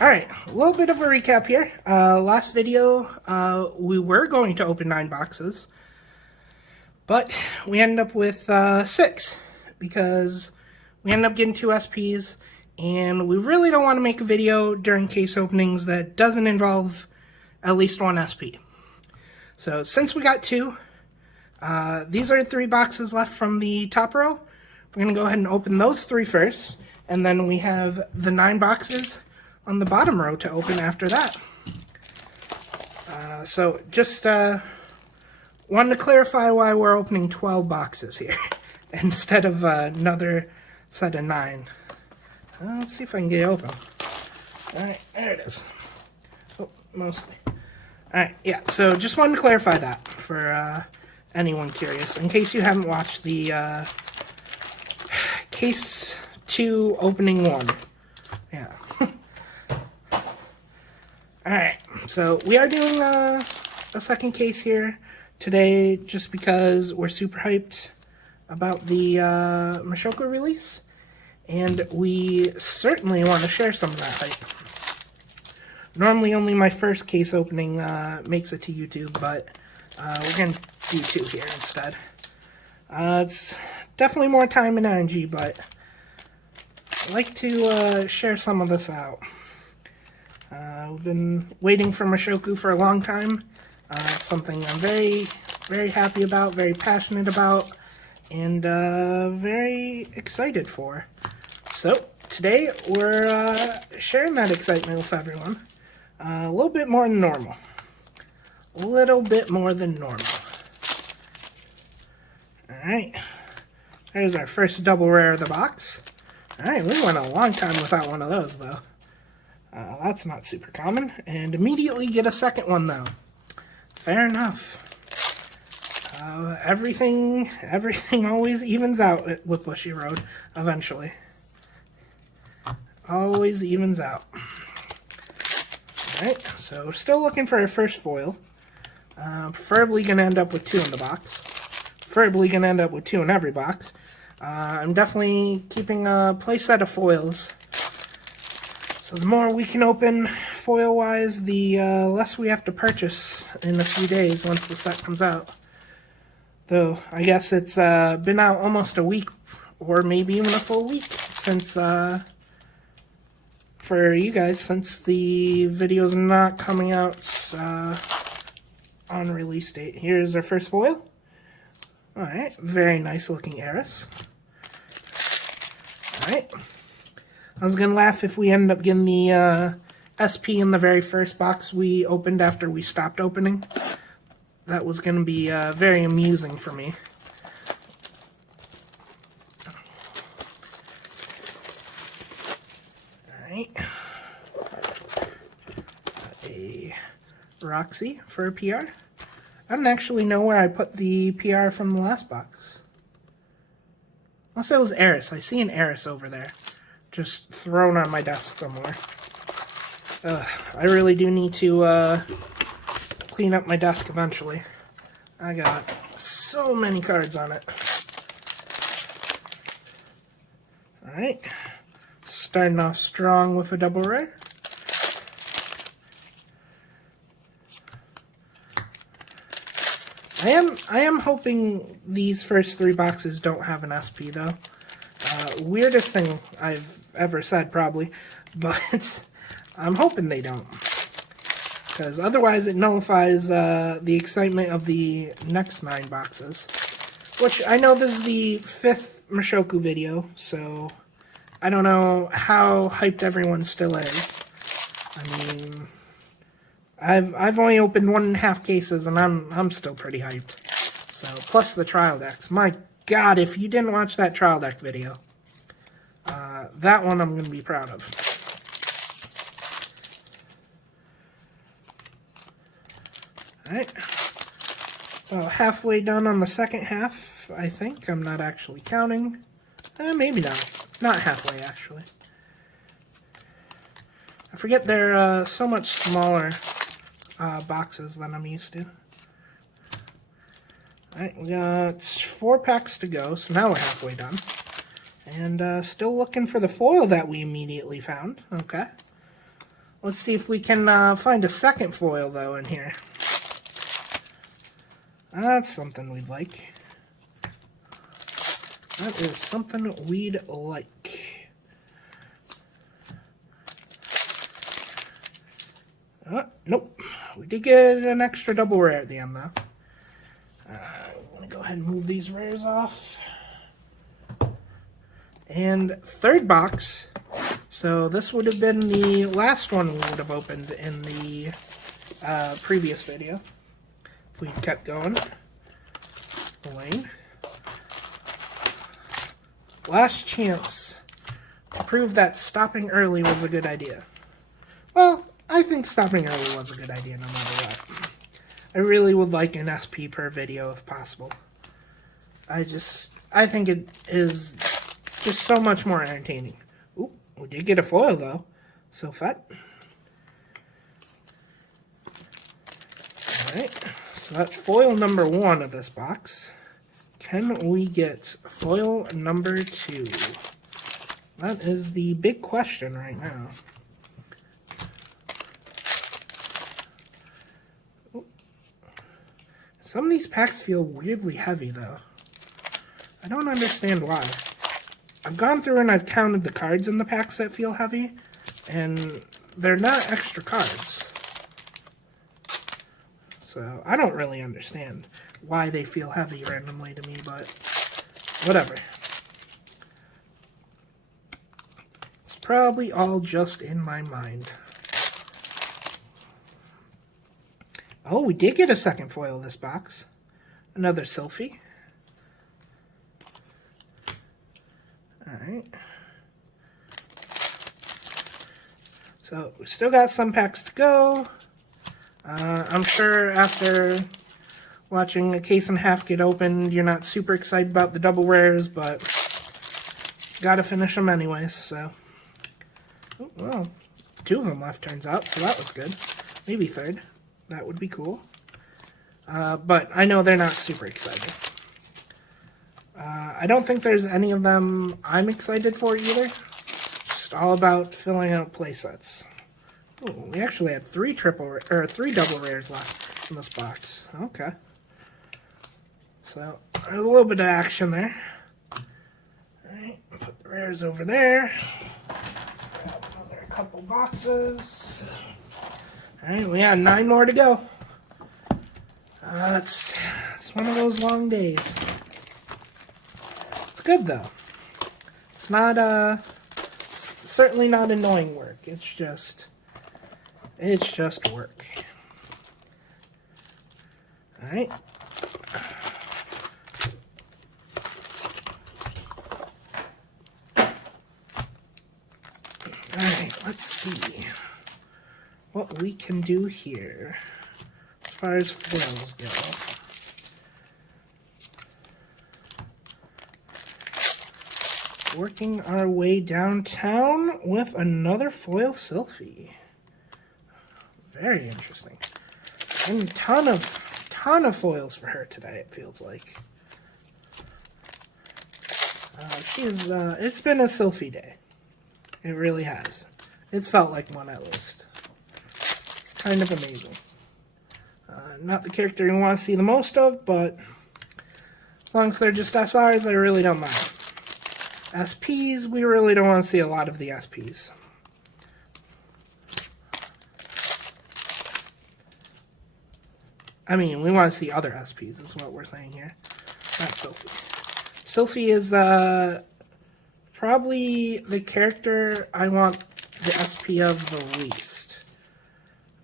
Alright, a little bit of a recap here. Last video, we were going to open 9 boxes, but we ended up with 6, because we ended up getting 2 SPs, and we really don't want to make a video during case openings that doesn't involve at least 1 SP. So, since we got 2, these are 3 boxes left from the top row. We're going to go ahead and open those 3 first, and then we have the 9 boxes on the bottom row to open after that. So just wanted to clarify why we're opening 12 boxes here instead of another set of 9. Let's see if I can get it open. Alright, there it is. Oh, mostly. Alright, yeah, so just wanted to clarify that for anyone curious, in case you haven't watched the Case 2 Opening 1. Yeah. Alright, so we are doing a second case here today just because we're super hyped about the mushoku release, and we certainly want to share some of that hype. Normally only my first case opening makes it to YouTube, but we're going to do 2 here instead. It's definitely more time and energy, but I'd like to share some of this out. We've been waiting for mushoku for a long time. It's something I'm very, very happy about, very passionate about, and very excited for. So, today we're sharing that excitement with everyone. A little bit more than normal. A little bit more than normal. Alright. There's our first double rare of the box. Alright, we went a long time without one of those, though. That's not super common. And immediately get a second one, though. Fair enough. Everything always evens out with Bushy Road, eventually. Always evens out. Alright, so we're still looking for our first foil. Preferably going to end up with 2 in the box. Preferably going to end up with 2 in every box. I'm definitely keeping a playset of foils. So the more we can open foil-wise, the less we have to purchase in a few days once the set comes out. Though, I guess it's been out almost a week, or maybe even a full week, since, for you guys, since the video's not coming out on release date. Here's our first foil. Alright, very nice looking Eris. Alright. I was gonna laugh if we ended up getting the SP in the very first box we opened after we stopped opening. That was gonna be very amusing for me. Alright. A Roxy for a PR. I don't actually know where I put the PR from the last box. Unless it was Eris. I see an Eris over there, just thrown on my desk somewhere. I really do need to clean up my desk eventually. I got so many cards on it. Alright. Starting off strong with a double rare. I am hoping these first 3 boxes don't have an SP, though. Weirdest thing I've ever said, probably. But I'm hoping they don't. Because otherwise it nullifies the excitement of the next 9 boxes. Which, I know this is the 5th mushoku video, so I don't know how hyped everyone still is. I mean, I've only opened 1.5 cases, and I'm still pretty hyped. So, plus the trial decks. My God, if you didn't watch that trial deck video, that one I'm going to be proud of. Alright. Well, halfway done on the second half, I think. I'm not actually counting. Maybe not. Not halfway, actually. I forget they're so much smaller boxes than I'm used to. Alright, we got 4 packs to go, so now we're halfway done. And still looking for the foil that we immediately found. Okay. Let's see if we can find a second foil, though, in here. That's something we'd like. That is something we'd like. Nope. We did get an extra double rare at the end, though. I'm going to go ahead and move these rares off. And third box. So this would have been the last one we would have opened in the previous video. If we kept going. Lane. Last chance to prove that stopping early was a good idea. Well, I think stopping early was a good idea no matter what. I really would like an SP per video if possible. I think it is just so much more entertaining. Ooh, we did get a foil though. So fat. Alright, so that's foil number 1 of this box. Can we get foil number 2? That is the big question right now. Ooh. Some of these packs feel weirdly heavy though. I don't understand why. I've gone through and I've counted the cards in the packs that feel heavy, and they're not extra cards. So I don't really understand why they feel heavy randomly to me, but whatever. It's probably all just in my mind. Oh, we did get a second foil this box. Another Sylphie. Alright. So, we still got some packs to go. I'm sure after watching a case and a half get opened, you're not super excited about the double rares, but gotta finish them anyways, so. Oh, well, 2 of them left turns out, so that was good. Maybe 3rd. That would be cool. But I know they're not super excited. I don't think there's any of them I'm excited for either. Just all about filling out playsets. Oh, we actually had 3 double rares left in this box. Okay. So, there's a little bit of action there. Alright, put the rares over there. Grab another couple boxes. Alright, we got 9 more to go. It's one of those long days. It's good though. It's not certainly not annoying work. It's just work. Alright. Alright, let's see what we can do here as far as foils go. Working our way downtown with another foil Sylphie. Very interesting. And a ton of foils for her today, it feels like. It's been a Sylphie day. It really has. It's felt like one at least. It's kind of amazing. Not the character you want to see the most of, but as long as they're just SRs, I really don't mind. SPs, we really don't want to see a lot of the SPs. I mean, we want to see other SPs, is what we're saying here. Not Sylphie. Sylphie is probably the character I want the SP of the least.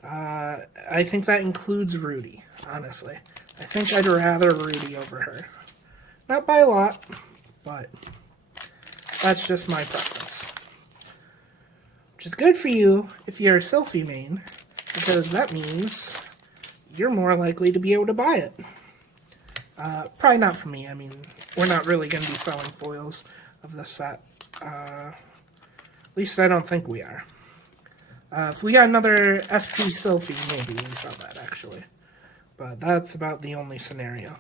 I think that includes Rudy, honestly. I think I'd rather Rudy over her. Not by a lot, but that's just my preference. Which is good for you if you're a Sylphie main, because that means you're more likely to be able to buy it. Probably not for me. I mean, we're not really going to be selling foils of this set. At least I don't think we are. If we got another SP Sylphie, maybe we sell that, actually. But that's about the only scenario.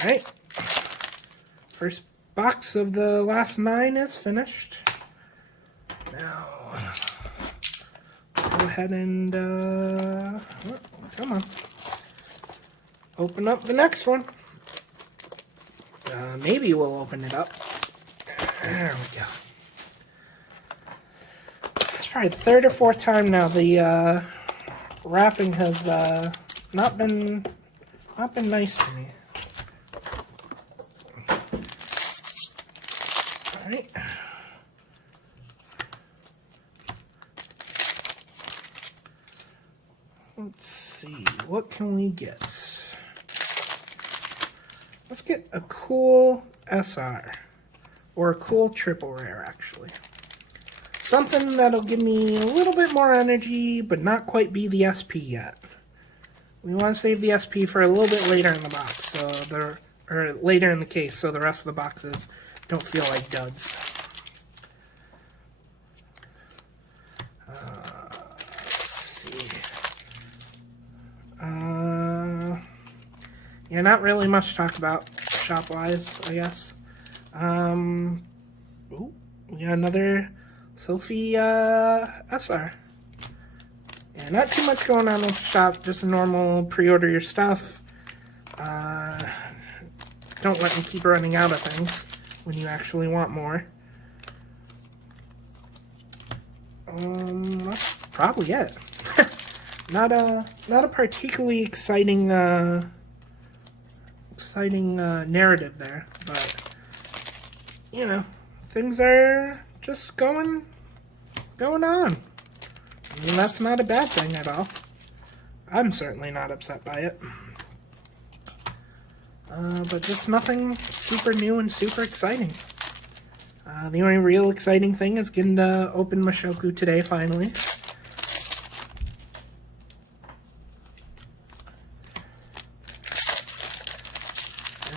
Alright. First box of the last 9 is finished. Now, ahead and, come on. Open up the next one. Maybe we'll open it up. There we go. It's probably the third or fourth time now the wrapping has not been nice to me. All right. Let's see, what can we get? Let's get a cool SR, or a cool triple rare, actually. Something that'll give me a little bit more energy, but not quite be the SP yet. We want to save the SP for a little bit later in the box, or later in the case, so the rest of the boxes don't feel like duds. Yeah, not really much to talk about shop-wise, I guess. Ooh, we got another Sophie SR. Yeah, not too much going on with the shop, just a normal pre-order your stuff. Don't let me keep running out of things when you actually want more. That's probably it. Not a particularly exciting narrative there, but you know, things are just going on. I mean, that's not a bad thing at all. I'm certainly not upset by it. But just nothing super new and super exciting. The only real exciting thing is getting to open Mushoku today, finally.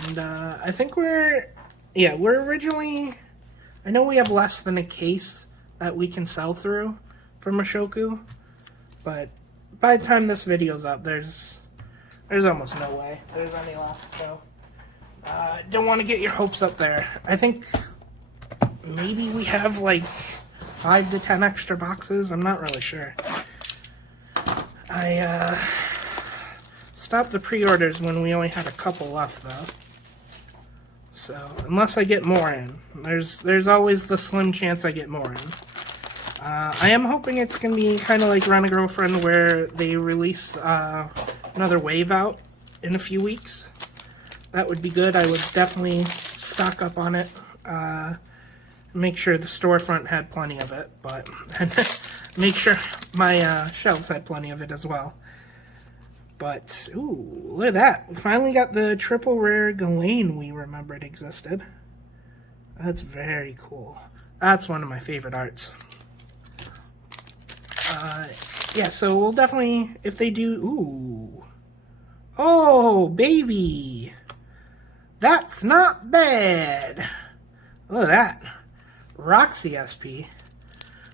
And I think we're originally, I know we have less than a case that we can sell through for Mushoku, but by the time this video's up, there's almost no way there's any left, so don't want to get your hopes up there. I think maybe we have like 5 to 10 extra boxes, I'm not really sure. I stopped the pre-orders when we only had a couple left, though. So, unless I get more in. There's always the slim chance I get more in. I am hoping it's going to be kind of like Rent-A-Girlfriend, where they release another wave out in a few weeks. That would be good. I would definitely stock up on it. Make sure the storefront had plenty of it, but make sure my shelves had plenty of it as well. But, ooh, look at that. We finally got the triple rare Ghislaine we remembered existed. That's very cool. That's one of my favorite arts. Yeah, so we'll definitely, if they do, ooh. Oh, baby. That's not bad. Look at that. Roxy SP.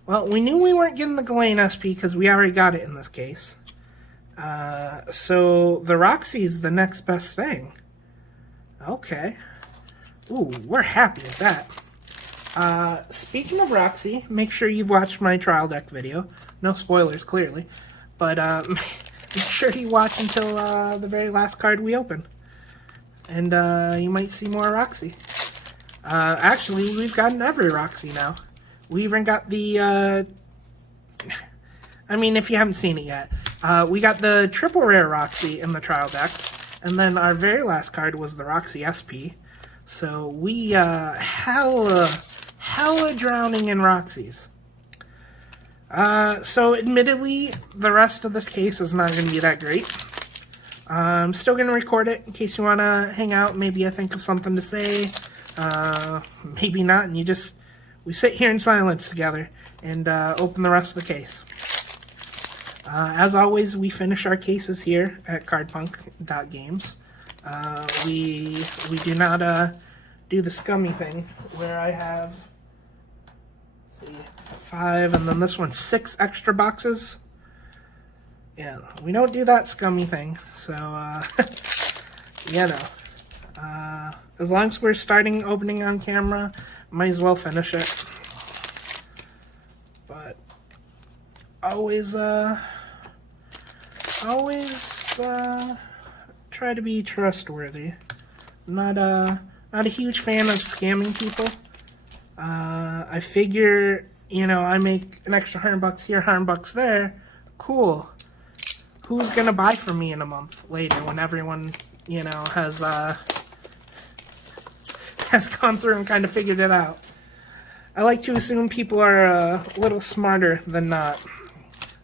Well, we knew we weren't getting the Ghislaine SP because we already got it in this case. So the Roxy's the next best thing. Okay. Ooh, we're happy with that. Speaking of Roxy, make sure you've watched my trial deck video. No spoilers, clearly. But, make sure you watch until, the very last card we open. And, you might see more Roxy. Actually, we've gotten every Roxy now. We even got the, I mean, if you haven't seen it yet, we got the triple rare Roxy in the trial deck, and then our very last card was the Roxy SP. So we hella drowning in Roxys. So admittedly, the rest of this case is not going to be that great. I'm still going to record it in case you want to hang out. Maybe I think of something to say. Maybe not, and we sit here in silence together and open the rest of the case. As always, we finish our cases here at cardpunk.games. We do not do the scummy thing where I have, let's see, 5 and then this one's 6 extra boxes. Yeah, we don't do that scummy thing, so you know, as long as we're starting opening on camera, might as well finish it. But always try to be trustworthy. Not a huge fan of scamming people. I figure, you know, I make an extra $100 here, $100 there. Cool. Who's gonna buy from me in a month later when everyone, you know, has gone through and kind of figured it out? I like to assume people are a little smarter than not.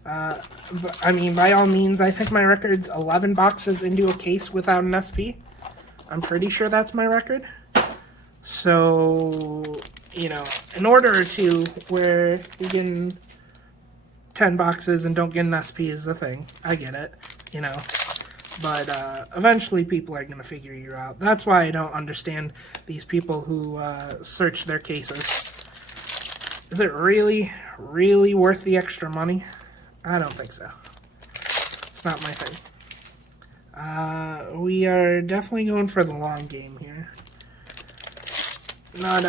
I mean, by all means, I think my record's 11 boxes into a case without an SP. I'm pretty sure that's my record. So, you know, an order or two where you get 10 boxes and don't get an SP is the thing. I get it, you know. But eventually people are going to figure you out. That's why I don't understand these people who search their cases. Is it really, really worth the extra money? I don't think so. It's not my thing. We are definitely going for the long game here. Not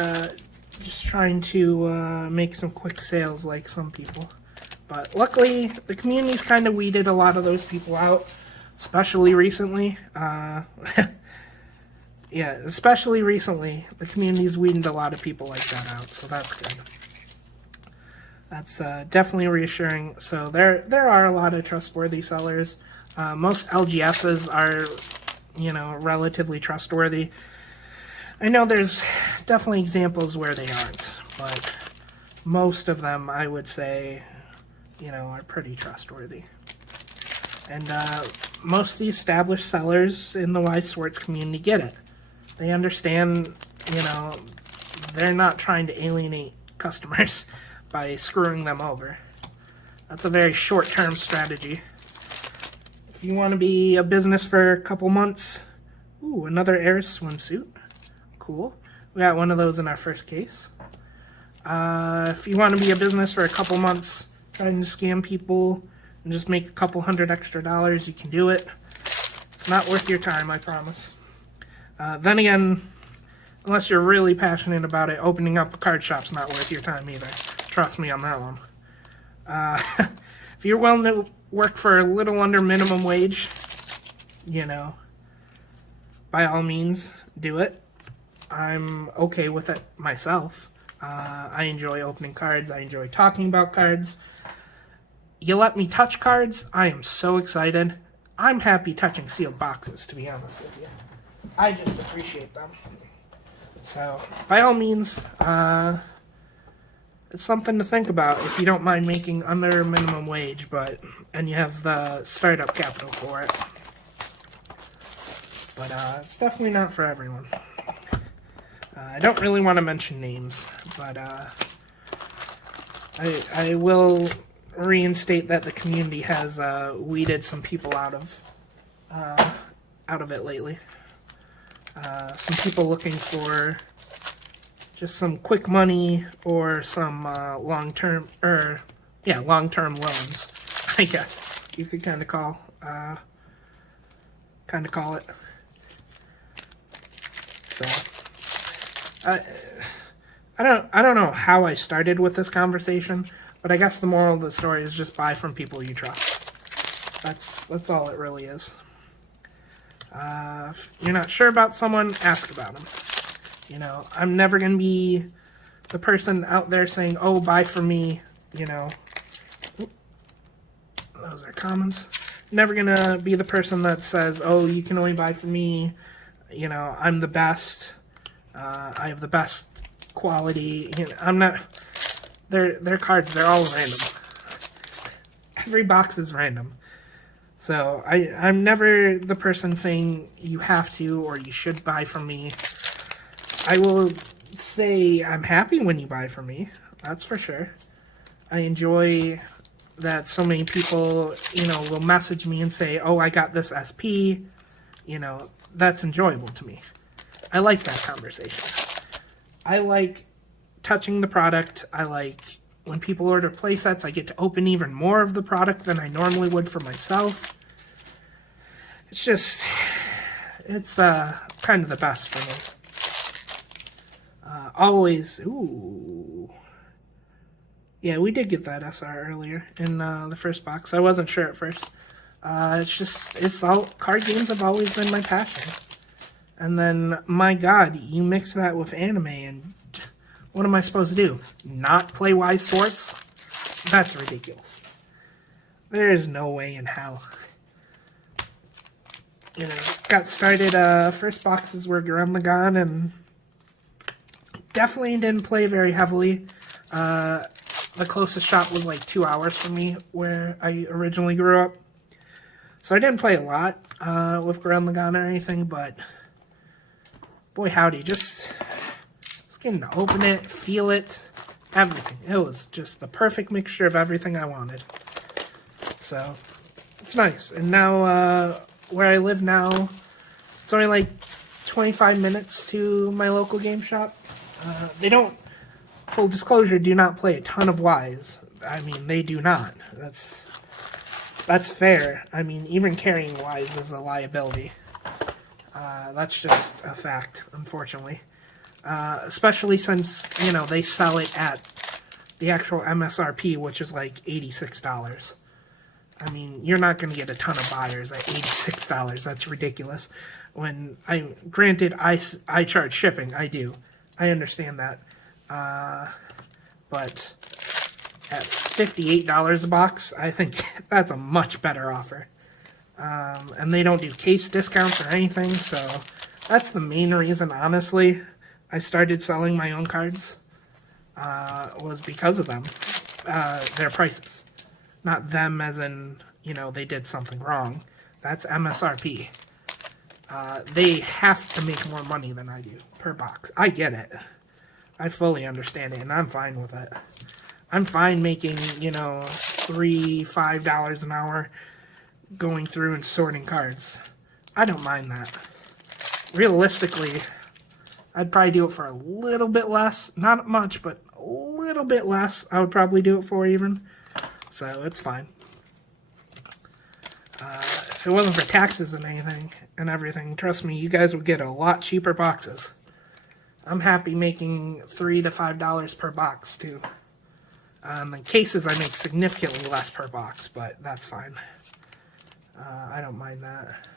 just trying to make some quick sales like some people. But luckily, the community's kind of weeded a lot of those people out, especially recently. Yeah, especially recently, the community's weeded a lot of people like that out, so that's good. That's definitely reassuring. So there are a lot of trustworthy sellers. Most LGSs are, you know, relatively trustworthy. I know there's definitely examples where they aren't, but most of them, I would say, you know, are pretty trustworthy. And most of the established sellers in the Weiss Schwarz community get it. They understand, you know, they're not trying to alienate customers by screwing them over. That's a very short-term strategy. If you want to be a business for a couple months, ooh, another Eris swimsuit. Cool. We got one of those in our first case. If you want to be a business for a couple months, trying to scam people and just make a couple $100 extra, you can do it. It's not worth your time, I promise. Then again, unless you're really passionate about it, opening up a card shop's not worth your time either. Trust me on that one. If you're willing to work for a little under minimum wage, you know, by all means, do it. I'm okay with it myself. I enjoy opening cards. I enjoy talking about cards. You let me touch cards, I am so excited. I'm happy touching sealed boxes, to be honest with you. I just appreciate them. So, by all means, it's something to think about if you don't mind making under minimum wage, and you have the startup capital for it. But it's definitely not for everyone. I don't really want to mention names, but I will reinstate that the community has weeded some people out of it lately. Some people looking for just some quick money or some long-term loans, I guess you could kind of call it. So I don't know how I started with this conversation, but I guess the moral of the story is just buy from people you trust. That's all it really is. If you're not sure about someone, ask about them. You know, I'm never going to be the person out there saying, oh, buy from me, you know. Those are commons. Never going to be the person that says, oh, you can only buy from me, you know, I'm the best. I have the best quality. You know, I'm not... Their cards, they're all random. Every box is random. So I'm never the person saying you have to or you should buy from me. I will say I'm happy when you buy from me. That's for sure. I enjoy that so many people, you know, will message me and say, oh, I got this SP. You know, that's enjoyable to me. I like that conversation. I like touching the product. I like when people order playsets, I get to open even more of the product than I normally would for myself. It's just, it's kind of the best for me. Always, ooh, Yeah, we did get that SR earlier in the first box. I wasn't sure at first. It's all card games have always been my passion. And then, my God, you mix that with anime, and what am I supposed to do? Not play Weiss Schwarz? That's ridiculous. There is no way in hell. You know, got started, first boxes were Gurren Lagann, and definitely didn't play very heavily. The closest shop was like 2 hours from me, where I originally grew up. So I didn't play a lot with Gurren Lagann or anything, but boy howdy, just getting to open it, feel it, everything. It was just the perfect mixture of everything I wanted. So, it's nice. And now, where I live now, it's only like 25 minutes to my local game shop. They don't, full disclosure, do not play a ton of Weiss. I mean, they do not. That's fair. I mean, even carrying Weiss is a liability. That's just a fact, unfortunately. Especially since, you know, they sell it at the actual MSRP, which is like $86. I mean, you're not going to get a ton of buyers at $86. That's ridiculous. Granted, I charge shipping. I do. I understand that. But at $58 a box, I think that's a much better offer. And they don't do case discounts or anything, so that's the main reason, honestly, I started selling my own cards, was because of them, their prices. Not them as in, you know, they did something wrong. That's MSRP. They have to make more money than I do per box. I get it. I fully understand it, and I'm fine with it. I'm fine making, you know, $3, $5 an hour going through and sorting cards. I don't mind that. Realistically, I'd probably do it for a little bit less. Not much, but a little bit less. I would probably do it for even. So, it's fine. If it wasn't for taxes and everything, trust me, you guys would get a lot cheaper boxes. I'm happy making $3 to $5 per box, too. The cases I make significantly less per box, but that's fine. I don't mind that.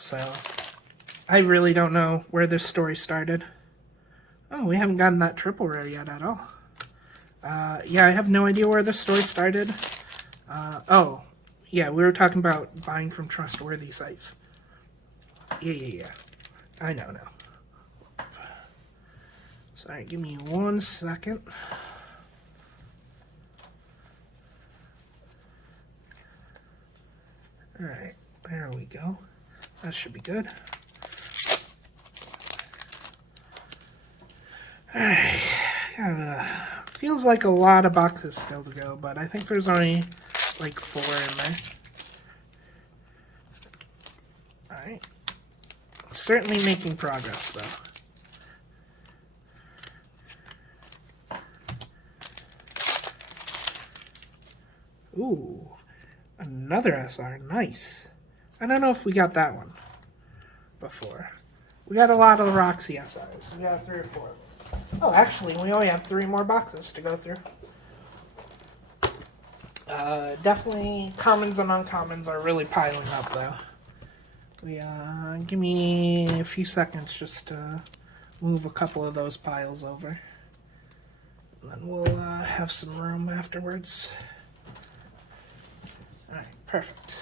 So, I really don't know where this story started. Oh, we haven't gotten that triple rare yet at all. Yeah, I have no idea where this story started. Oh, yeah, we were talking about buying from trustworthy sites. Yeah. I know now. Sorry, give me 1 second. Alright, there we go. That should be good. Alright, feels like a lot of boxes still to go, but I think there's only like 4 in there. Alright. Certainly making progress, though. Ooh, another SR, nice. I don't know if we got that one before. We got a lot of Roxy SRs. We got 3 or 4 of them. Oh, actually, we only have 3 more boxes to go through. Definitely commons and uncommons are really piling up, though. Give me a few seconds just to move a couple of those piles over. And then we'll have some room afterwards. Alright, perfect.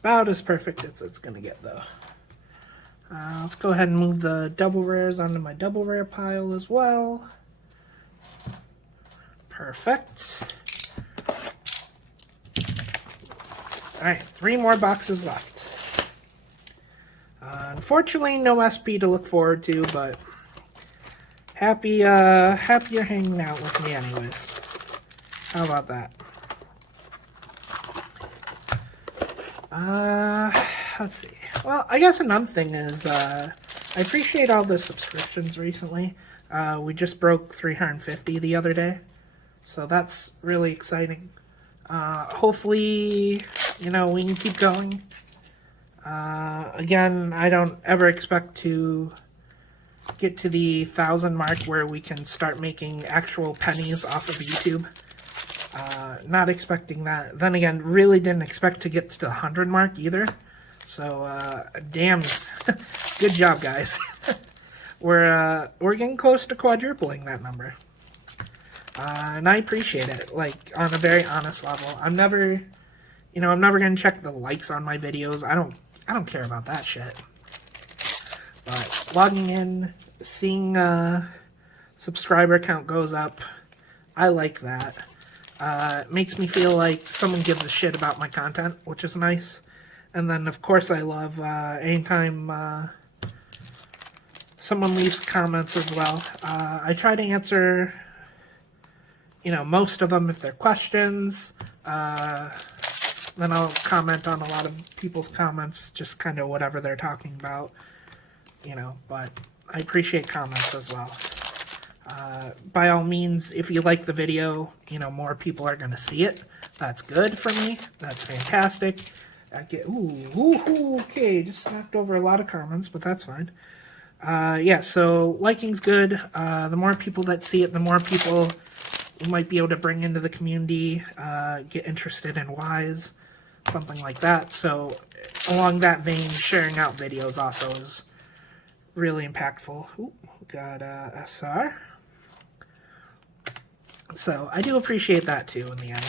About as perfect as it's going to get, though. Let's go ahead and move the double rares onto my double rare pile as well. Perfect. Alright, 3 more boxes left. Unfortunately, no SP to look forward to, but happy you're hanging out with me anyways. How about that? Let's see. Well, I guess another thing is, I appreciate all the subscriptions recently. We just broke 350 the other day, so that's really exciting. Hopefully, you know, we can keep going. Again, I don't ever expect to get to the 1,000 mark where we can start making actual pennies off of YouTube. Not expecting that. Then again, really didn't expect to get to the 100 mark either. So, damn, good job, guys. We're getting close to quadrupling that number. And I appreciate it, like, on a very honest level. I'm never gonna check the likes on my videos. I don't care about that shit. But logging in, seeing subscriber count goes up, I like that. It makes me feel like someone gives a shit about my content, which is nice. And then, of course, I love anytime someone leaves comments as well. I try to answer, most of them if they're questions. Then I'll comment on a lot of people's comments, just kind of whatever they're talking about, but I appreciate comments as well. By all means, if you like the video, more people are going to see it. That's good for me. That's fantastic. Okay, just knocked over a lot of comments, but that's fine. Yeah, so liking's good. The more people that see it, the more people you might be able to bring into the community, get interested in Weiss, something like that. So along that vein, sharing out videos also is really impactful. Ooh, got SR. So I do appreciate that too in the end.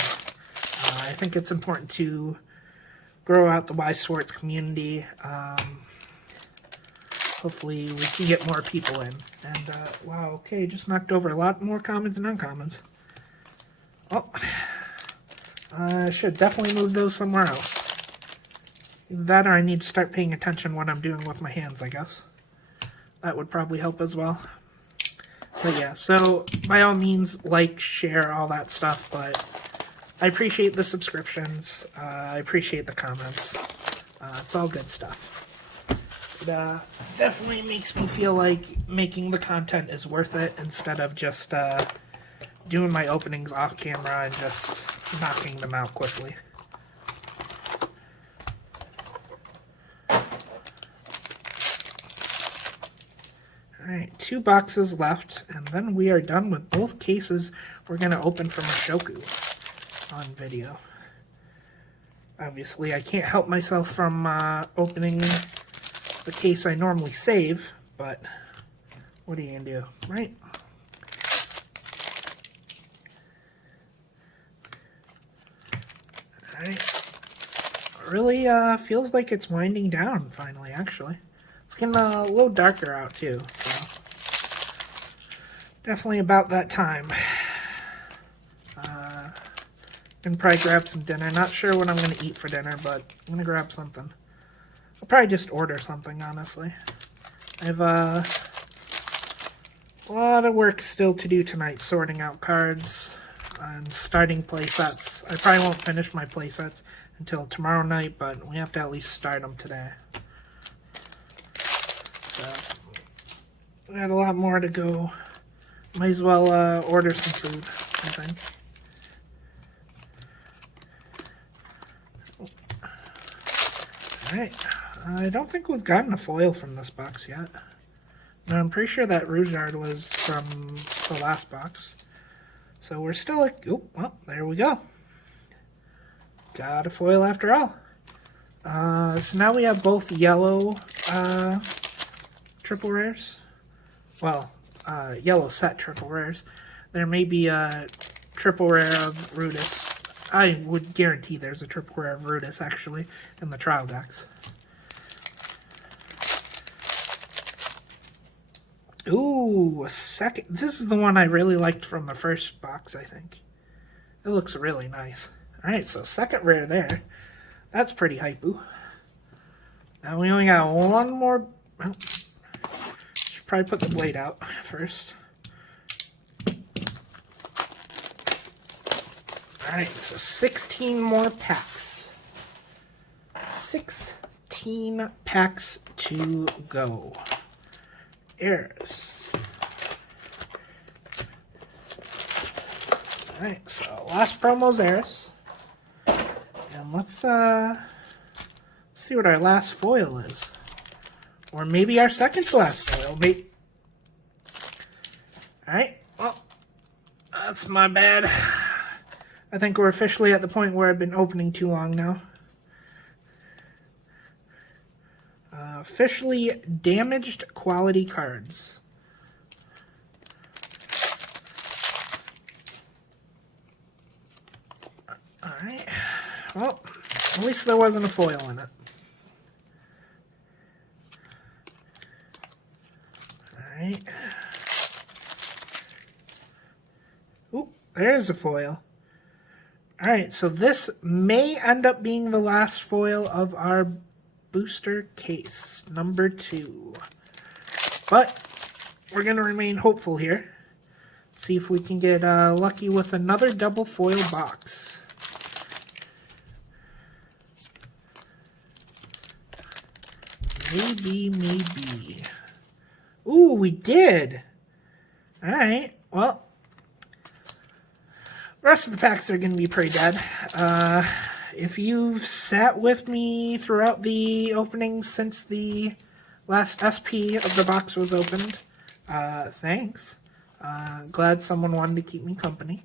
I think it's important to grow out the Weiss Schwarz community. Hopefully we can get more people in. And, wow, okay, just knocked over a lot more comments and uncommons. Oh, I should definitely move those somewhere else. Either that or I need to start paying attention what I'm doing with my hands, I guess. That would probably help as well. But yeah, so by all means, like, share, all that stuff, but I appreciate the subscriptions. I appreciate the comments. It's all good stuff. It definitely makes me feel like making the content is worth it instead of just doing my openings off camera and just knocking them out quickly. Alright, 2 boxes left, and then we are done with both cases we're going to open for mushoku on video. Obviously, I can't help myself from opening the case I normally save, but what are you going to do, right? Alright. Really feels like it's winding down, finally, actually. It's getting a little darker out, too. So definitely about that time. Gonna probably grab some dinner. Not sure what I'm gonna eat for dinner, but I'm gonna grab something. I'll probably just order something, honestly. I have a lot of work still to do tonight, sorting out cards and starting playsets. I probably won't finish my playsets until tomorrow night, but we have to at least start them today. So, we got a lot more to go. Might as well order some food, I think. Alright, I don't think we've gotten a foil from this box yet. No, I'm pretty sure that Rougeard was from the last box. So we're still like, oh, well, there we go. Got a foil after all. So now we have both yellow triple rares. Well, yellow set triple rares. There may be a triple rare of Rudis. I would guarantee there's a triple rare of Rudis, actually, in the trial decks. Ooh, a second. This is the one I really liked from the first box, I think. It looks really nice. Alright, so second rare there. That's pretty hype-oo. Now we only got one more. Oh, should probably put the blade out first. Alright, so 16 more packs. 16 packs to go. Errors. Alright, so last promo's Eris. And let's see what our last foil is. Or maybe our second to last foil. Alright, well, that's my bad. I think we're officially at the point where I've been opening too long now. Officially damaged quality cards. Alright, well, at least there wasn't a foil in it. Alright. Ooh, there's a foil. Alright, so this may end up being the last foil of our booster case, number 2. But we're going to remain hopeful here. See if we can get lucky with another double foil box. Maybe. Ooh, we did. Alright, well, the rest of the packs are going to be pretty dead. If you've sat with me throughout the opening since the last SP of the box was opened, thanks. Glad someone wanted to keep me company.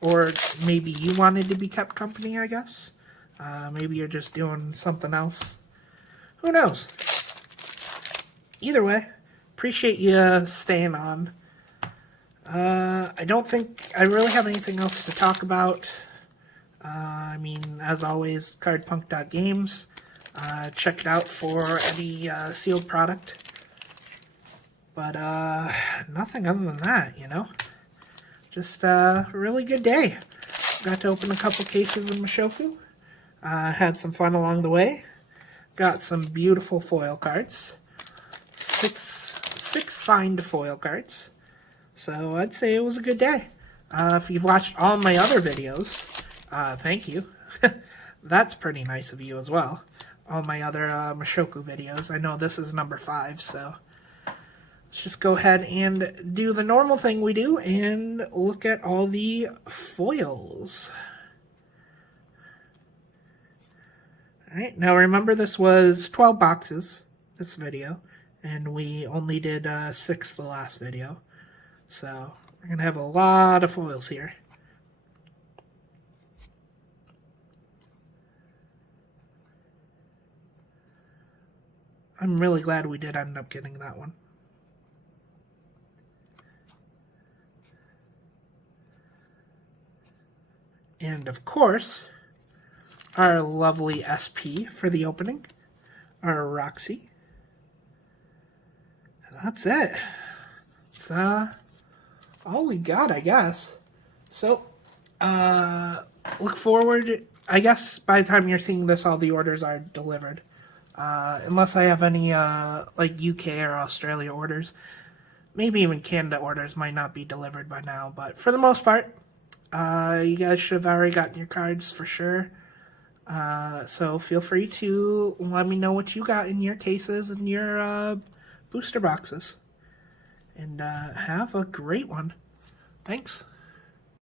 Or maybe you wanted to be kept company, I guess. Maybe you're just doing something else. Who knows? Either way, appreciate you staying on. I don't think I really have anything else to talk about. I mean, as always, cardpunk.games. Check it out for any sealed product. But nothing other than that, you know. Just a really good day. Got to open a couple cases of mushoku. Had some fun along the way. Got some beautiful foil cards. Six signed foil cards. So I'd say it was a good day. If you've watched all my other videos, thank you. That's pretty nice of you as well. All my other mushoku videos. I know this is number 5, so let's just go ahead and do the normal thing we do and look at all the foils. Alright, now remember this was 12 boxes, this video, and we only did 6 the last video. So we're going to have a lot of foils here. I'm really glad we did end up getting that one. And of course, our lovely SP for the opening, our Roxy. And that's it. It's all we got, I guess. So, look forward. I guess by the time you're seeing this, all the orders are delivered. Unless I have any, like UK or Australia orders. Maybe even Canada orders might not be delivered by now. But for the most part, you guys should have already gotten your cards for sure. So feel free to let me know what you got in your cases and your booster boxes. And have a great one. Thanks.